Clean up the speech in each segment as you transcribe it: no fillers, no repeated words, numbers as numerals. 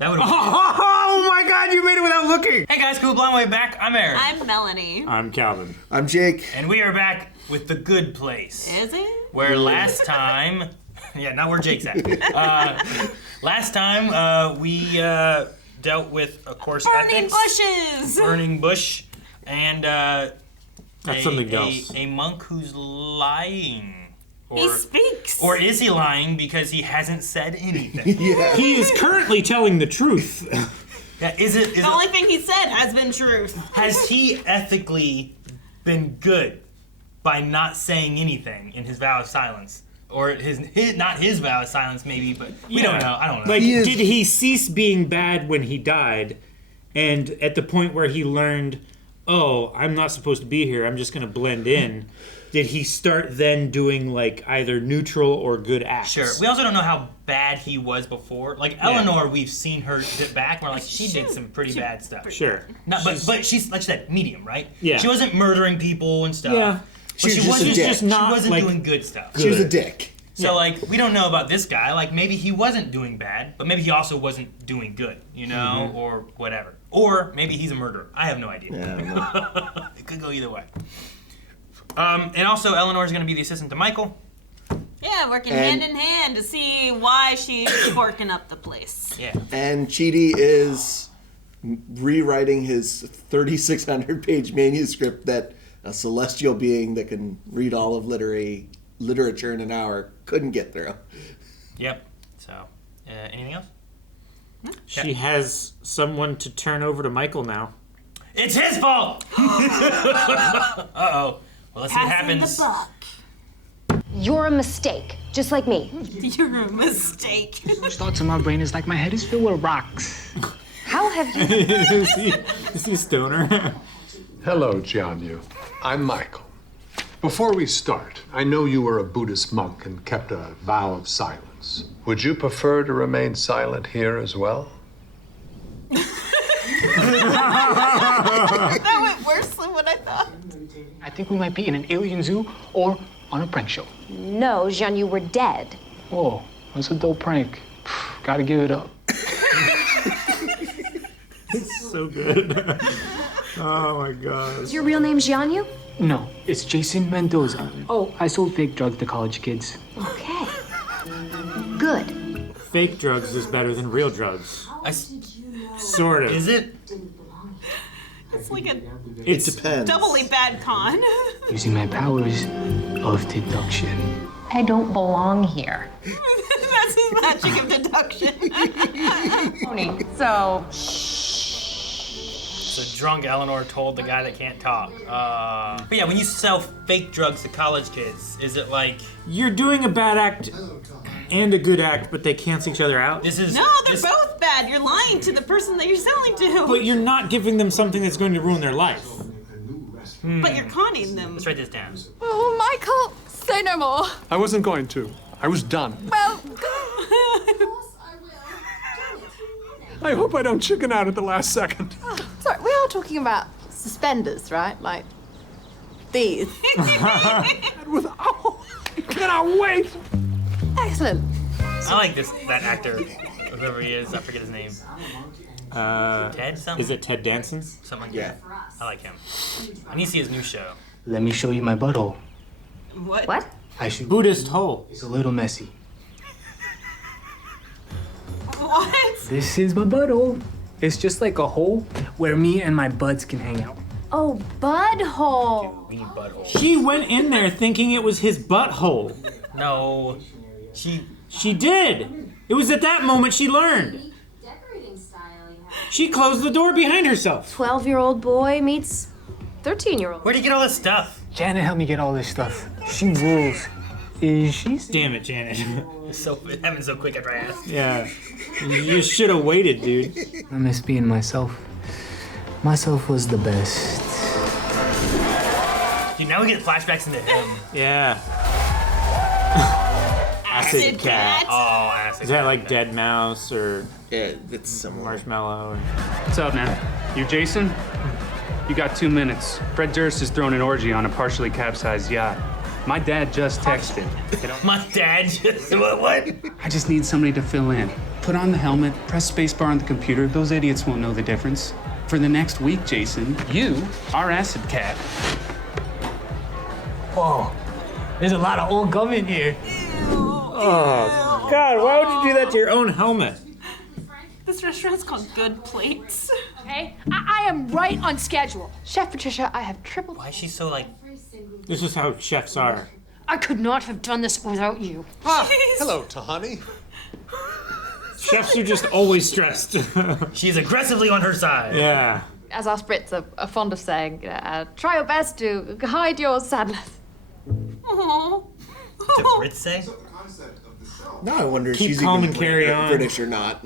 That would have Oh my God, you made it without looking. Hey guys, cool blind way back. I'm Aaron. I'm Melanie. I'm Calvin. I'm Jake. And we are back with The Good Place. Is it? Where last time, yeah, not where Jake's at. Last time we dealt with, of course, Burning ethics, bushes. burning bush, and That's something else. a monk who's lying. He speaks. Or is he lying because he hasn't said anything? Yeah. He is currently telling the truth. Yeah, is it? The only thing he said has been truth. Has he ethically been good by not saying anything in his vow of silence? Or his not his vow of silence, maybe, but we don't know. I don't know. Like, did he cease being bad when he died? And at the point where he learned, oh, I'm not supposed to be here, I'm just going to blend in, did he start then doing, like, either neutral or good acts? Sure. We also don't know how bad he was before. Like, Eleanor, we've seen her dip back. We're like, she did some pretty bad stuff. Sure. Not, but she's, like you said, medium, right? Yeah. She wasn't murdering people and stuff. Yeah. But she wasn't just not, she wasn't like, doing good stuff. She was a dick. So, like, we don't know about this guy. Like, maybe he wasn't doing bad, but maybe he also wasn't doing good, you know, or whatever. Or maybe he's a murderer. I have no idea. Yeah, It could go either way. And also, Eleanor's going to be the assistant to Michael. Yeah, working hand in hand to see why she's forking up the place. Yeah. And Chidi is rewriting his 3,600-page manuscript that a celestial being that can read all of literature in an hour couldn't get through. Yep. So, anything else? She has someone to turn over to Michael now. It's his fault! Uh-oh. Well, let's see what Passing happens. the buck. You're a mistake, just like me. You're a mistake. First thoughts in my brain is like my head is filled with rocks. How have you... is he a stoner? Hello, Jianyu. I'm Michael. Before we start, I know you were a Buddhist monk and kept a vow of silence. Would you prefer to remain silent here as well? That went worse than what I thought. I think we might be in an alien zoo or on a prank show. No, Jean, you were dead. Oh, that's a dope prank. Gotta give it up. It's so good. Oh my God. Is your real name Jianyu? No, it's Jason Mendoza. Oh, I sold fake drugs to college kids. Okay. Good. Fake drugs is better than real drugs. Sort of. Is it? It's like a It Depends. doubly bad con. Using my powers of deduction. I don't belong here. That's his magic of deduction. So, So drunk Eleanor told the guy that can't talk. But yeah, when you sell fake drugs to college kids, is it like... You're doing a bad act and a good act, but they cancel each other out? This is... No, they're both bad. You're lying to the person that you're selling to. But you're not giving them something that's going to ruin their life. But you're conning them. Let's write this down. Oh, Michael, say no more. I wasn't going to. I was done. Well, I hope I don't chicken out at the last second. sorry, we are talking about suspenders, right? Like these. Oh, I cannot wait. Excellent. I like that actor, whoever he is. I forget his name. Ted something? Is it Ted Danson? Something like Yeah. that. I like him. I need to see his new show. Let me show you my butthole. What? what? I should. Buddhist hole. It's a little messy. What? This is my butthole. It's just like a hole where me and my buds can hang out. Oh, butthole. We need butthole. She went in there thinking it was his butthole. No. She did. It was at that moment she learned. She closed the door behind herself. 12-year-old boy meets 13-year-old. Where'd you get all this stuff? Janet helped me get all this stuff. She rules. Is she? Damn it, Janet. It happened so quick after I asked. Yeah. You should have waited, dude. I miss being myself. Myself was the best. Dude, now we get flashbacks into him. Yeah. Acid cat. Oh, acid. Is that like Dead Mouse or Yeah, it's similar. Marshmallow? What's up, man? You Jason? You got 2 minutes. Fred Durst is throwing an orgy on a partially capsized yacht. My dad just texted. My dad just... What? I just need somebody to fill in. Put on the helmet, press spacebar on the computer. Those idiots won't know the difference. For the next week, Jason, you are Acid Cat. Whoa, there's a lot of old gum in here. Oh, God, why would you do that to your own helmet? This restaurant's called Good Plates. Hey, I am right on schedule. Chef Patricia, I have triple. Why is she so like? This is how chefs are. I could not have done this without you. Hello, Tahani. Chefs are just always stressed. She's aggressively on her side. Yeah. As our Brits are fond of saying, try your best to hide your sadness. Aww. The Brits say. Now I wonder if Keep she's calm even and carry on. British or not.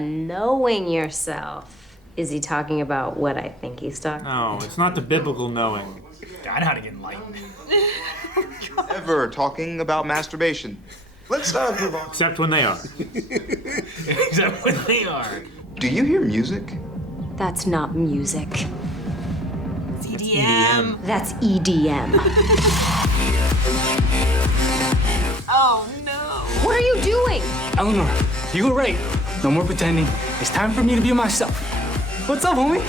Knowing yourself. Is he talking about what I think he's talking about? No, it's not the biblical knowing. I know how to get enlightened. Ever talking about masturbation. Let's move on. Except when they are. Except when they are. Do you hear music? That's not music. It's EDM. That's EDM. Oh no. What are you doing? Eleanor, you were right. No more pretending. It's time for me to be myself. What's up, homie?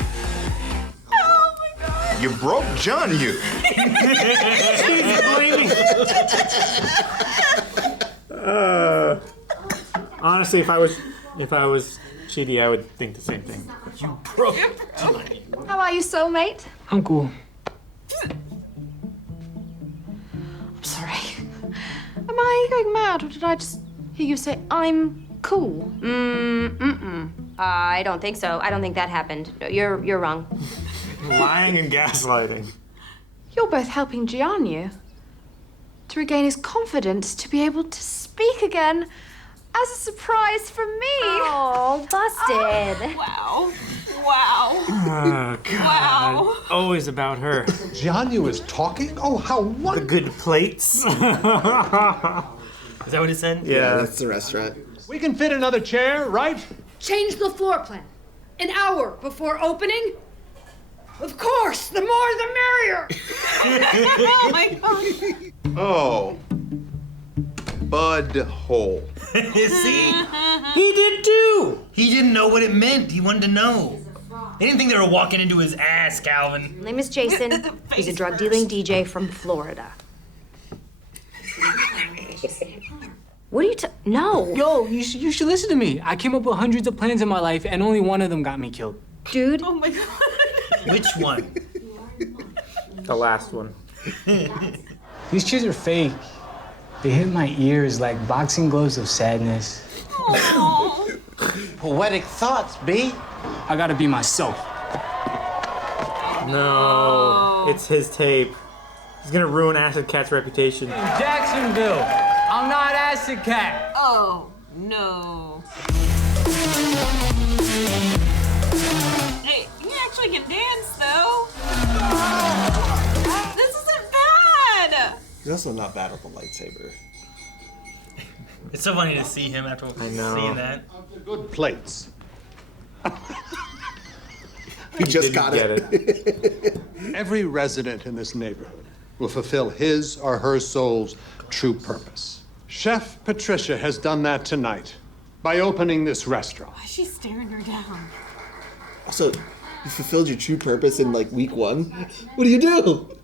Oh my god. You broke John, you. She's blaming. Honestly, if I was Chidi, I would think the same thing. You broke Johnny. How are you, soulmate? I'm cool. I'm sorry. Am I going mad, or did I just hear you say I'm cool? I don't think so. I don't think that happened. No, you're wrong. Lying and gaslighting. You're both helping Gianni to regain his confidence to be able to speak again as a surprise from me. Oh, busted. Wow. Wow. Oh, God. Wow. Always about her. Jianyu is talking? Oh, how The wonderful. good plates. Is that what it said? Yeah. That's the restaurant. We can fit another chair, right? Change the floor plan. An hour before opening? Of course, the more the merrier. Oh my god. Oh. Bud hole. See? He did too. He didn't know what it meant. He wanted to know. He didn't think they were walking into his ass, Calvin. My name is Jason. He's a drug dealing DJ from Florida. What are you No. Yo, you should listen to me. I came up with hundreds of plans in my life, and only one of them got me killed. Dude. Oh my god. Which one? The last one. These cheers are fake. They hit my ears like boxing gloves of sadness. Aww. Poetic thoughts, B. I gotta be myself. No. It's his tape. He's gonna ruin Acid Cat's reputation. Jacksonville. I'm not Acid Cat. Oh no. Hey, you actually can dance though. This isn't bad. He's also not bad with a lightsaber. It's so funny to see him after seeing that. Good plates. He just got get it. Every resident in this neighborhood will fulfill his or her soul's true purpose. Chef Patricia has done that tonight by opening this restaurant. Why is she staring her down? Also, you fulfilled your true purpose in like week 1. What do you do?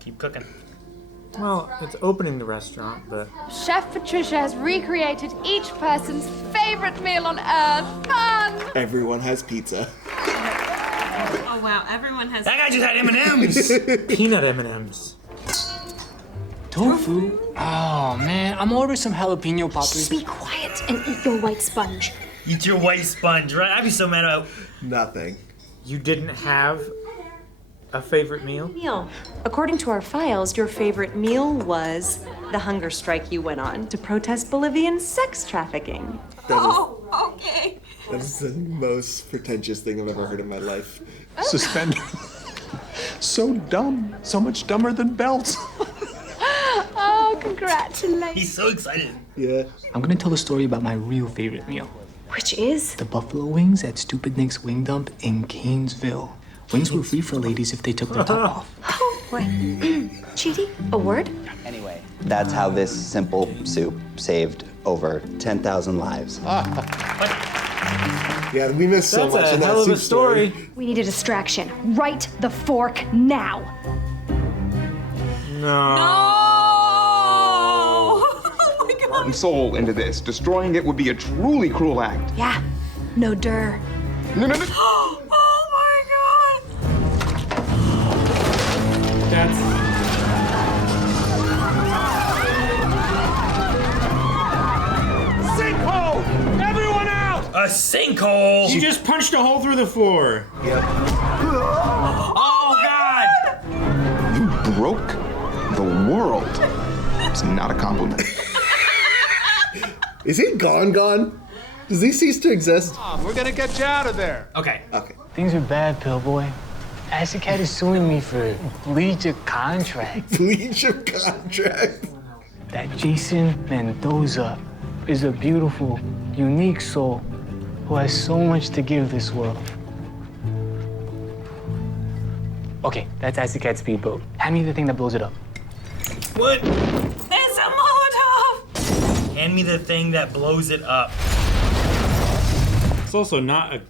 Keep cooking. Well, it's opening the restaurant, but Chef Patricia has recreated each person's favorite meal on Earth. Fun! Everyone has pizza. Oh wow, everyone has. That guy just had M&Ms. peanut M&Ms. Tofu? Oh man, I'm ordering some jalapeno poppers. Be quiet and eat your white sponge. Eat your white sponge, right? I'd be so mad about. Nothing. You didn't have a favorite meal? According to our files, your favorite meal was the hunger strike you went on to protest Bolivian sex trafficking. Oh, okay. That is the most pretentious thing I've ever heard in my life. Suspended. So dumb. So much dumber than belts. Oh, congratulations. He's so excited. Yeah. I'm gonna tell the story about my real favorite meal. Which is? The buffalo wings at Stupid Nick's Wing Dump in Canesville. Wings were free for ladies if they took their top off. Oh, wait. Chidi, a word? Anyway, that's how this simple soup saved over 10,000 lives. Yeah, we missed so That's much a in that hell of a soup story. We need a distraction. Right the fork now. No. Oh my god. And soul into this. Destroying it would be a truly cruel act. Yeah. No dir. No. Oh my god. That's. Sinkhole! Everyone out! A sinkhole! She just punched a hole through the floor. Yep. Oh god! You broke the world. It's not a compliment. Is he gone? Does he cease to exist? We're gonna get you out of there. Okay. Things are bad, Pillboy. Acid Cat is suing me for breach of contract. Breach of contract? That Jason Mendoza is a beautiful, unique soul who has so much to give this world. Okay, that's Acid Cat's speedboat. Hand me the thing that blows it up. What? It's a Molotov! Hand me the thing that blows it up. It's also not a.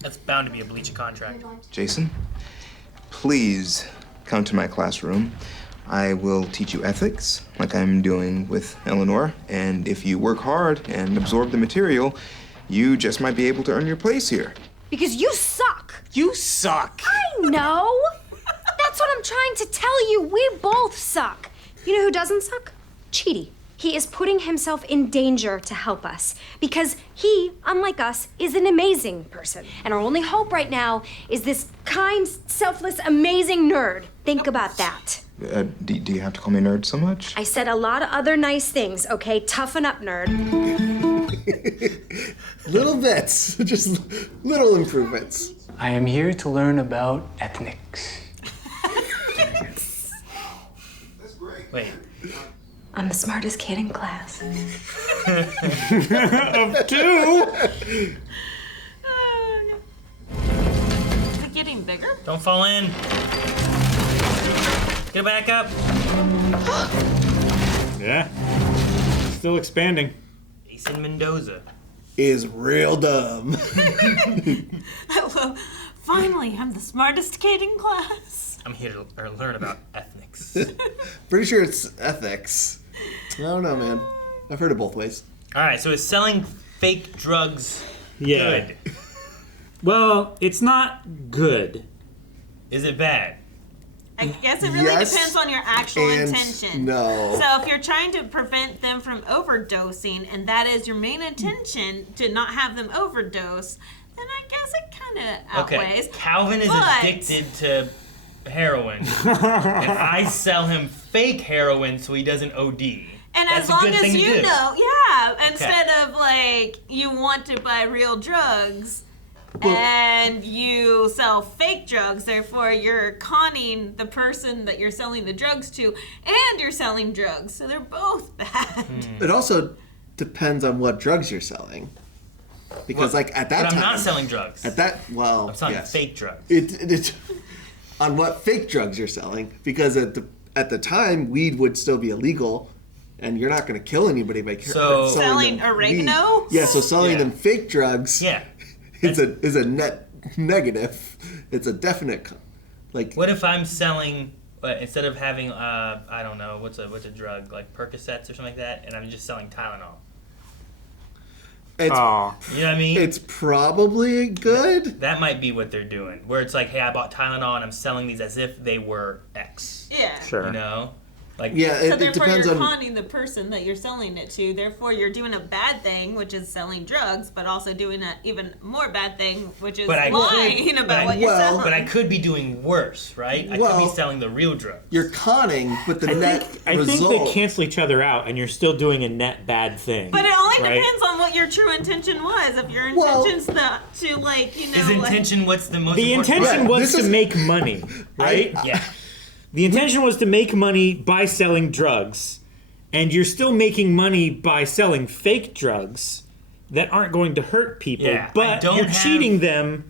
That's bound to be a breach of contract. Jason, please come to my classroom. I will teach you ethics, like I'm doing with Eleanor. And if you work hard and absorb the material, you just might be able to earn your place here. Because you suck. You suck. I know. That's what I'm trying to tell you. We both suck. You know who doesn't suck? Cheaty. He is putting himself in danger to help us because he, unlike us, is an amazing person. And our only hope right now is this kind, selfless, amazing nerd. Think about that. Do you have to call me nerd so much? I said a lot of other nice things, okay? Toughen up, nerd. Little bits, just little improvements. I am here to learn about ethnics. Wait. I'm the smartest kid in class. Of two? Is it getting bigger? Don't fall in. Get back up. Yeah. Still expanding. Jason Mendoza. Is real dumb. Finally, I'm the smartest kid in class. I'm here to learn about ethnics. Pretty sure it's ethics. I don't know, man. I've heard it both ways. All right, so is selling fake drugs Yeah. good? Well, it's not good. Is it bad? I guess it really Yes depends on your actual and intention. no. So if you're trying to prevent them from overdosing, and that is your main intention to not have them overdose, then I guess it kind of outweighs. Okay, Calvin is But- addicted to heroin, and I sell him fake heroin so he doesn't OD. And That's as a long good as thing to you do. know, yeah, instead of like you want to buy real drugs and you sell fake drugs, therefore you're conning the person that you're selling the drugs to, and you're selling drugs, so they're both bad. It also depends on what drugs you're selling. Because, like, at that But time... I'm not selling drugs. At that, well, I'm selling yes. fake drugs. It on what fake drugs you're selling, because at the time, weed would still be illegal, and you're not going to kill anybody by Selling them oregano? weed. Yeah, so selling Yeah. them fake drugs is a net negative. It's a definite, like... What if I'm selling, instead of having, I don't know, what's a drug, like Percocets or something like that, and I'm just selling Tylenol? It's, You know what I mean? It's probably good. That might be what they're doing. Where it's like, hey, I bought Tylenol and I'm selling these as if they were X. Yeah. Sure. You know? Like, Yeah, So it therefore depends you're on... conning the person that you're selling it to. Therefore you're doing a bad thing, which is selling drugs, but also doing an even more bad thing, which is lying about what you're selling. But I could be doing worse, right? I could Well, be selling the real drug. You're conning, but the net I result... think they cancel each other out, and you're still doing a net bad thing. But it only right? depends on what your true intention was. If your intention's to like, you know, His intention, what's the most The important intention part? was to make money, right? Yeah. The intention was to make money by selling drugs, and you're still making money by selling fake drugs that aren't going to hurt people, Yeah, I but don't you're have- cheating them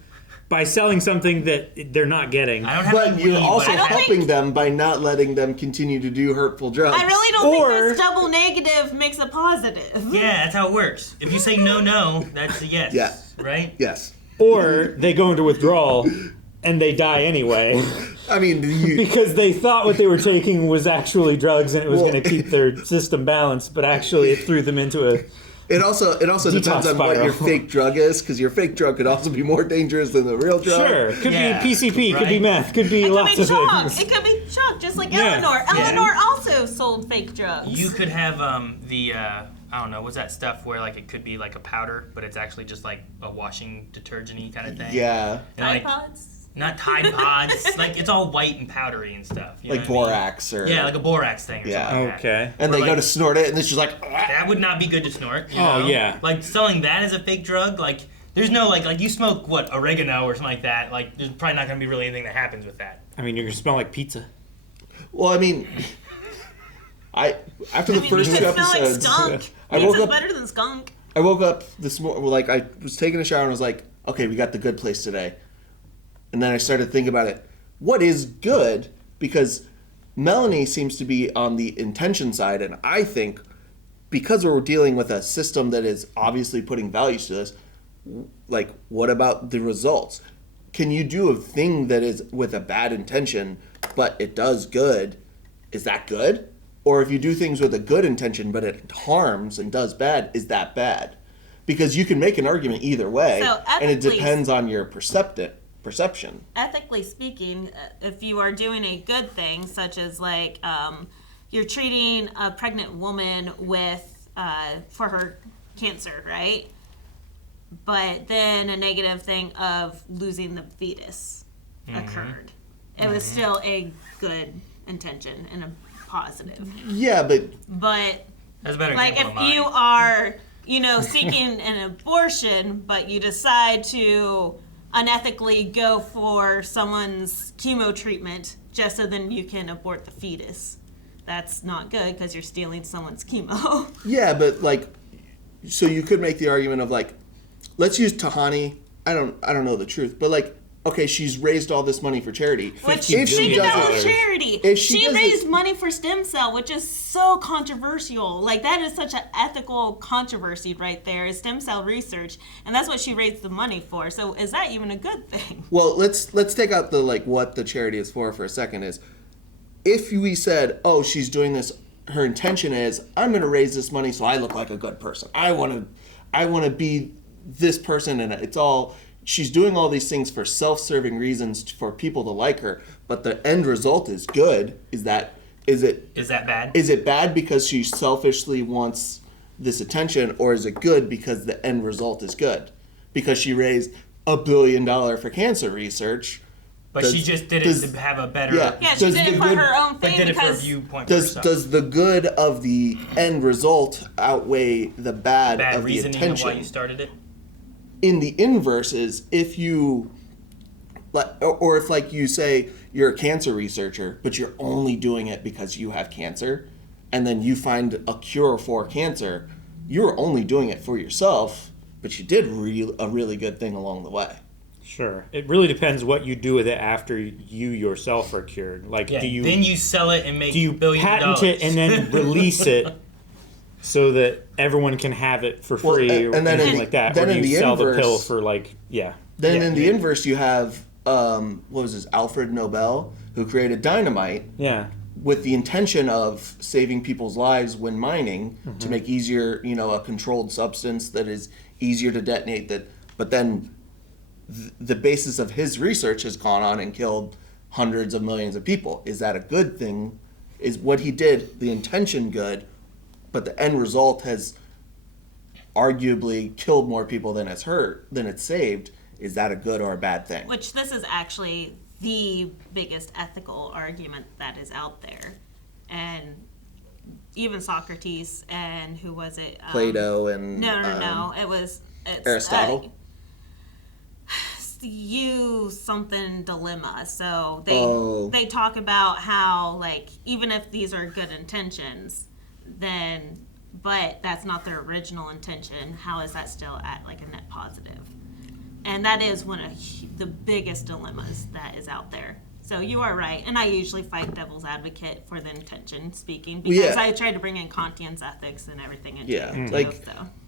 by selling something that they're not getting. I don't have But any you're weed, also but I have- helping them by not letting them continue to do hurtful drugs. I really don't think this double negative makes a positive. Yeah, that's how it works. If you say no, that's a yes. Yeah. Right? Yes. Or they go into withdrawal and they die anyway. I mean, because they thought what they were taking was actually drugs and it was going to keep their system balanced, but actually it threw them into a It also depends on what your fake drug is, because your fake drug could also be more dangerous than the real drug. Sure, could be PCP, could be meth, could be lots of things. It could be chalk, just like Yeah. Eleanor. Yeah. Eleanor also sold fake drugs. You could have I don't know, what's that stuff where like it could be like a powder, but it's actually just like a washing detergent-y kind of thing. Yeah. And, Tide like, Pods? Not Tide Pods. Like it's all white and powdery and stuff. You know Like what I mean? borax or... Yeah, like a borax thing or something like that. And Or they like, go to snort it, and it's just like... that would not be good to snort. You Oh, know? yeah. Like selling that as a fake drug, like there's no like you smoke oregano or something like that. Like there's probably not gonna be really anything that happens with that. I mean, you're going to smell like pizza. Well, I mean... After the first you two could smell like episodes... skunk. I woke Pizza's up... better than skunk. I woke up this morning, like I was taking a shower and I was like, okay, we got the good place today. And then I started thinking about it. What is good? Because Melanie seems to be on the intention side, and I think because we're dealing with a system that is obviously putting values to this, like what about the results? Can you do a thing that is with a bad intention, but it does good? Is that good? Or if you do things with a good intention, but it harms and does bad, is that bad? Because you can make an argument either way, So and it ethically- depends on your perception. Ethically speaking, if you are doing a good thing, such as like you're treating a pregnant woman with for her cancer, right? But then a negative thing of losing the fetus occurred. It was still a good intention and a positive. Yeah, but that's a better Like example if of mine. you are, seeking an abortion, but you decide to unethically go for someone's chemo treatment just so then you can abort the fetus. That's not good because you're stealing someone's chemo. yeah, but like, so you could make the argument of like, let's use Tahani. I don't know the truth, but like, okay, she's raised all this money for charity. Which If she does knows it- charity. if she She does raised it- money for stem cell, which is so controversial. Like that is such an ethical controversy right there, is stem cell research, and that's what she raised the money for. So is that even a good thing? Well, let's take out the like what the charity is for a second. Is if we said, oh, she's doing this, her intention is, I'm going to raise this money so I look like a good person. I want to be this person, and it's all. She's doing all these things for self-serving reasons for people to like her, but the end result is good. Is that bad? Is it bad because she selfishly wants this attention, or is it good because the end result is good? Because she raised $1 billion for cancer research. But she just did it to have a better. Yeah, she did it for her own But fame did it for a because viewpoint. for herself. Does the good of the end result outweigh the bad bad of the reasoning of intention? why you started it? In the inverse is if you, or if like you say you're a cancer researcher, but you're only doing it because you have cancer, and then you find a cure for cancer, you're only doing it for yourself, but you did a really good thing along the way. Sure. It really depends what you do with it after you yourself are cured. Like, Yeah, do you then you sell it and make do you billions of patent dollars. it and then release it so that everyone can have it for Well, free or and then anything in- like that? then Or do in you the sell the inverse- pill for like, yeah. Then Yeah. in the inverse, you have what was this, Alfred Nobel, who created dynamite. Yeah. With the intention of saving people's lives when mining to make easier, a controlled substance that is easier to detonate. But then the basis of his research has gone on and killed hundreds of millions of people. Is that a good thing? Is what he did, the intention good, but the end result has arguably killed more people than it's hurt, than it's saved? Is that a good or a bad thing? Which this is actually the biggest ethical argument that is out there. And even Socrates and who was it? Plato and No. It's Aristotle. You something dilemma. So they talk about how like even if these are good intentions, but that's not their original intention. How is that still at like a net positive? And that is one of the biggest dilemmas that is out there. So you are right. And I usually fight devil's advocate for the intention speaking because I try to bring in Kantian's ethics and everything into it.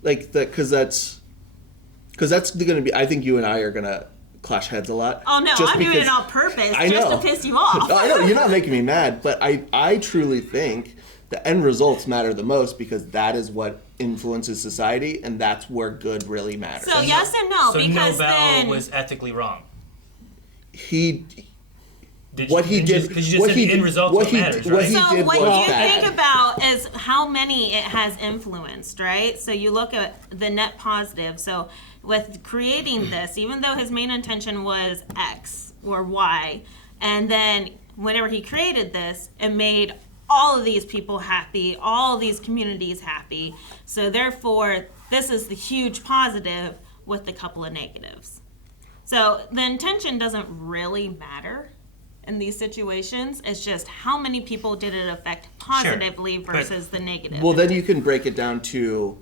Because that's going to be, I think you and I are going to clash heads a lot. Oh, no, I'm doing it on purpose just to piss you off. I know, you're not making me mad, but I truly think the end results matter the most because that is what influences society, and that's where good really matters. So yes and no, so because Nobel then was ethically wrong. What he did because you just said the end result matters, right? So what you think about is how many it has influenced, right? So you look at the net positive. So with creating this, even though his main intention was X or Y, and then whenever he created this, it made all of these people happy, all of these communities happy. So therefore, this is the huge positive with a couple of negatives. So the intention doesn't really matter in these situations. It's just how many people did it affect positively versus the negative. Well, then you can break it down to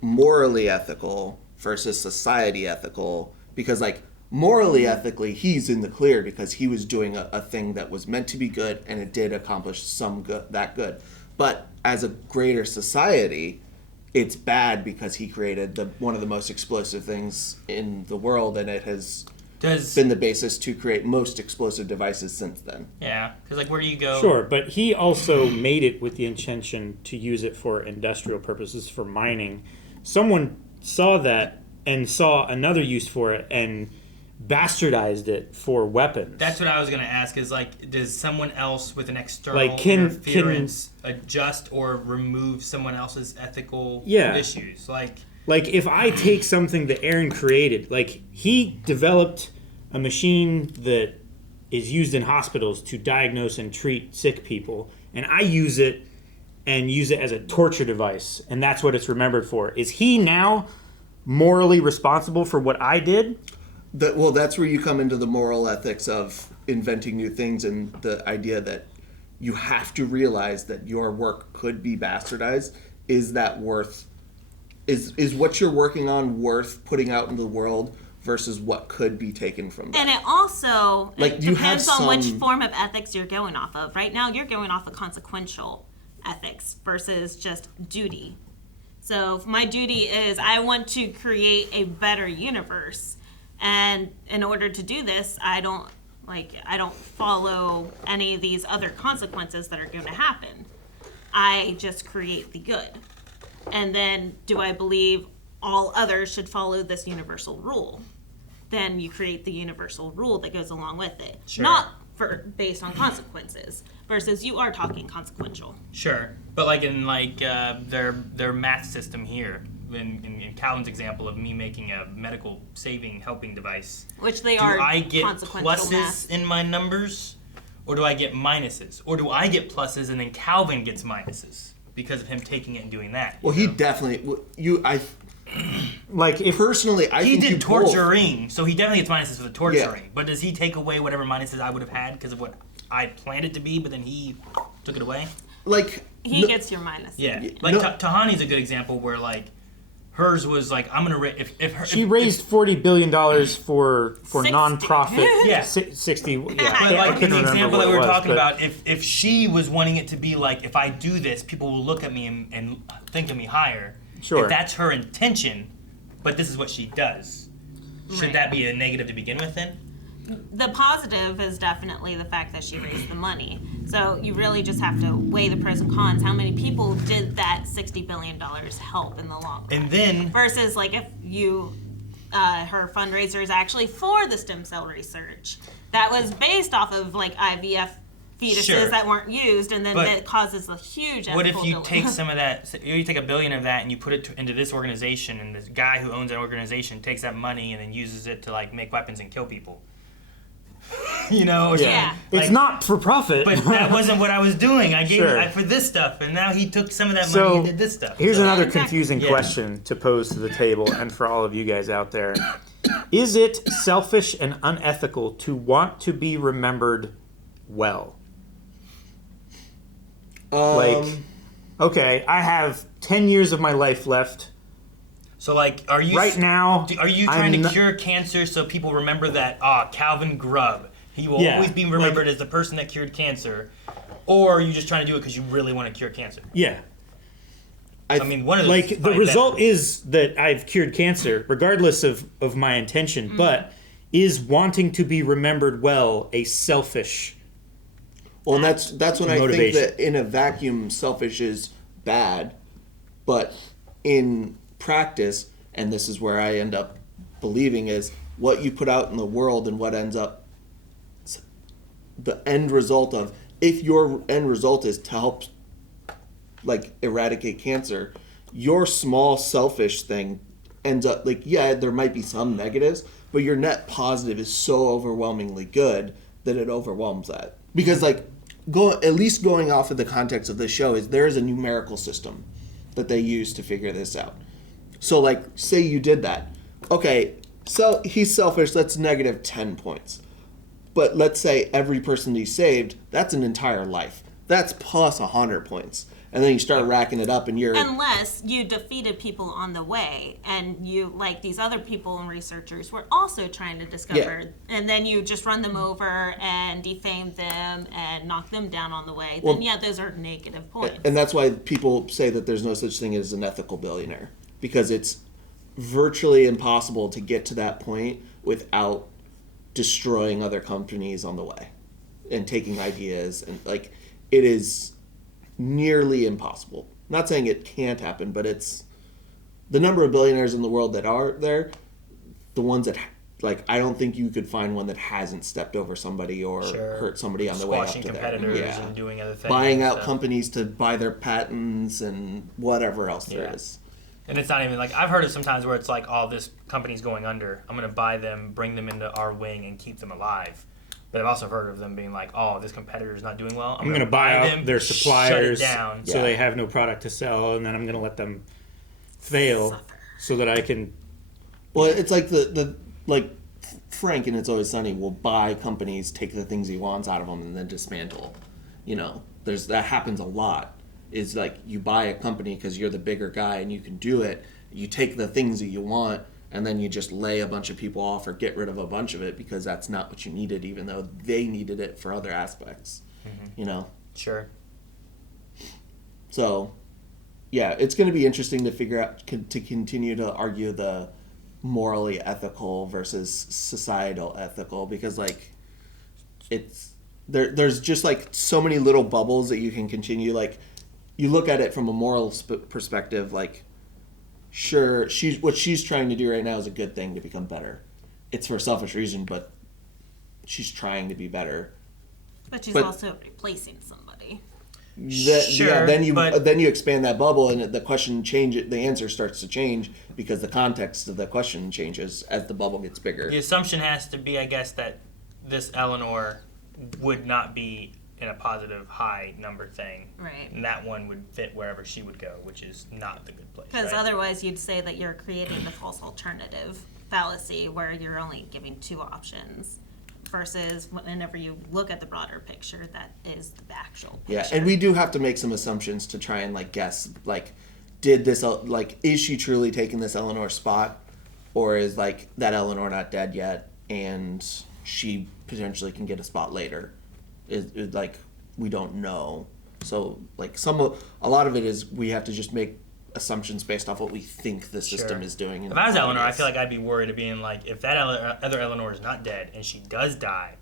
morally ethical versus society ethical, because morally ethically he's in the clear because he was doing a thing that was meant to be good and it did accomplish some good. But as a greater society, it's bad because he created one of the most explosive things in the world, and it has been the basis to create most explosive devices since then. Yeah, because where do you go? Sure, but he also made it with the intention to use it for industrial purposes, for mining. Someone saw that and saw another use for it and bastardized it for weapons. That's what I was going to ask is does someone else with an external interference adjust or remove someone else's ethical issues? If I take something that Aaron created, he developed a machine that is used in hospitals to diagnose and treat sick people, and I use it as a torture device, and that's what it's remembered for. Is he now morally responsible for what I did? That's where you come into the moral ethics of inventing new things and the idea that you have to realize that your work could be bastardized. Is that worth... Is what you're working on worth putting out in the world versus what could be taken from that? And it also depends on which form of ethics you're going off of. Right now, you're going off of consequential ethics versus just duty. So if my duty is I want to create a better universe, and in order to do this, I don't follow any of these other consequences that are going to happen. I just create the good. And then, do I believe all others should follow this universal rule? Then you create the universal rule that goes along with it. Sure. Not based on consequences, versus you are talking consequential. Sure. But in their math system here, in Calvin's example of me making a medical helping device. Which do I get pluses in my numbers? Or do I get minuses? Or do I get pluses and then Calvin gets minuses? Because of him taking it and doing that. Well, he definitely... Personally, I think he did torturing, so he definitely gets minuses for the torturing. Yeah. But does he take away whatever minuses I would have had because of what I planned it to be, but then he took it away? He gets your minus. Yeah. Tahani's a good example where, hers was I'm gonna she raised $40 billion for 60. Nonprofit. Yeah, 60. Yeah, but in the example that we were talking about, if she was wanting it to be if I do this, people will look at me and think of me higher. Sure. If that's her intention, but this is what she does, should that be a negative to begin with then? The positive is definitely the fact that she raised the money. So you really just have to weigh the pros and cons. How many people did that $60 billion help in the long run? And then... Versus if you, her fundraiser is actually for the stem cell research. That was based off of IVF fetuses that weren't used, and then that causes a huge ethical What if you dilemma. take some of that, you take $1 billion of that and you put it into this organization, and this guy who owns that organization takes that money and then uses it to make weapons and kill people? It's not for profit. But that wasn't what I was doing. I gave it for this stuff, and now he took some of that money and did this stuff. Here's another confusing question to pose to the table and for all of you guys out there. Is it selfish and unethical to want to be remembered well? Okay, I have 10 years of my life left. So, like, are you Right now, are you trying to cure cancer so people remember that Calvin Grubb, he will always be remembered as the person that cured cancer, or are you just trying to do it because you really want to cure cancer? Yeah. I mean, one of the result is that I've cured cancer, regardless of my intention, but is wanting to be remembered well a selfish Well, and that's when I think motivation. that in a vacuum, selfish is bad, but in practice, and this is where I end up believing, is what you put out in the world and what ends up the end result of, if your end result is to help like eradicate cancer, your small selfish thing ends up like, yeah, there might be some negatives, but your net positive is so overwhelmingly good that it overwhelms that. Because like at least going off of the context of this show is there is a numerical system that they use to figure this out. So like, say you did that. Okay, so he's selfish, that's negative 10 points. But let's say every person he saved, that's an entire life. That's plus 100 points. And then you start racking it up and you're... Unless you defeated people on the way and you, like these other people and researchers were also trying to discover, and then you just run them over and defame them and knock them down on the way, then those are negative points. And that's why people say that there's no such thing as an ethical billionaire. Because it's virtually impossible to get to that point without destroying other companies on the way and taking ideas, and like it is nearly impossible. I'm not saying it can't happen, but it's the number of billionaires in the world that are there, the ones that like, I don't think you could find one that hasn't stepped over somebody or hurt somebody on the way up to competitors there. and doing other things, buying out companies to buy their patents and whatever else there is. And it's not even like, I've heard it sometimes where it's like, oh, this company's going under. I'm going to buy them, bring them into our wing, and keep them alive. But I've also heard of them being like, oh, this competitor's not doing well. I'm going to buy out them, their suppliers shut it down. so they have no product to sell, and then I'm going to let them fail so that I can... Well, it's like like Frank in It's Always Sunny will buy companies, take the things he wants out of them, and then dismantle. You know, that happens a lot. Is like you buy a company because you're the bigger guy and you can do it. You take the things that you want and then you just lay a bunch of people off or get rid of a bunch of it because that's not what you needed, even though they needed it for other aspects. You know? Sure. So, yeah, it's going to be interesting to figure out, to continue to argue the morally ethical versus societal ethical, because like it's there's just like so many little bubbles that you can continue. Like, you look at it from a moral perspective, like, sure, what she's trying to do right now is a good thing to become better. It's for a selfish reason, but she's trying to be better. But she's also replacing somebody. Then you expand that bubble, and the question changes. The answer starts to change because the context of the question changes as the bubble gets bigger. The assumption has to be, I guess, that this Eleanor would not be in a positive high number thing. Right. And that one would fit wherever she would go, which is not the good place. Because otherwise you'd say that you're creating the false alternative fallacy where you're only giving two options versus whenever you look at the broader picture, that is the actual picture. Yeah, and we do have to make some assumptions to try and like guess, like, did this, like, is she truly taking this Eleanor spot, or is like that Eleanor not dead yet and she potentially can get a spot later? Is like, we don't know. So like a lot of it is we have to just make assumptions based off what we think the system is doing. If I was Eleanor, I feel like I'd be worried of being like, if that other Eleanor is not dead and she does die,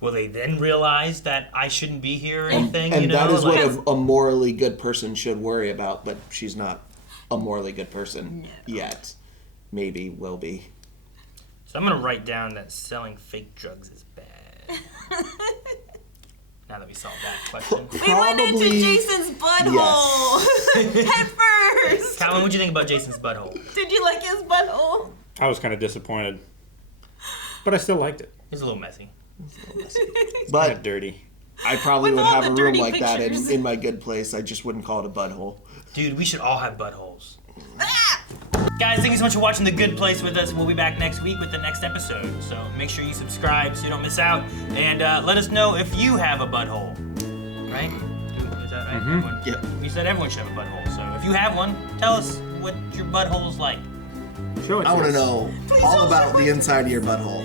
will they then realize that I shouldn't be here or anything? And that is what a morally good person should worry about, but she's not a morally good person yet. Maybe will be. So I'm going to write down that selling fake drugs is bad. Now that we solved that question. We went into Jason's butthole head first. Calvin, what'd you think about Jason's butthole? Did you like his butthole? I was kind of disappointed, but I still liked it. It's a little messy. It's But kind of dirty. I probably With would all have the a room dirty like that pictures. in my good place. I just wouldn't call it a butthole. Dude, we should all have buttholes. Guys, thank you so much for watching The Good Place with us. We'll be back next week with the next episode. So make sure you subscribe so you don't miss out. And let us know if you have a butthole. Right? Is that right? Yeah. We said everyone should have a butthole. So if you have one, tell us what your butthole's like. Show it I to want to us. know all about the inside of your butthole.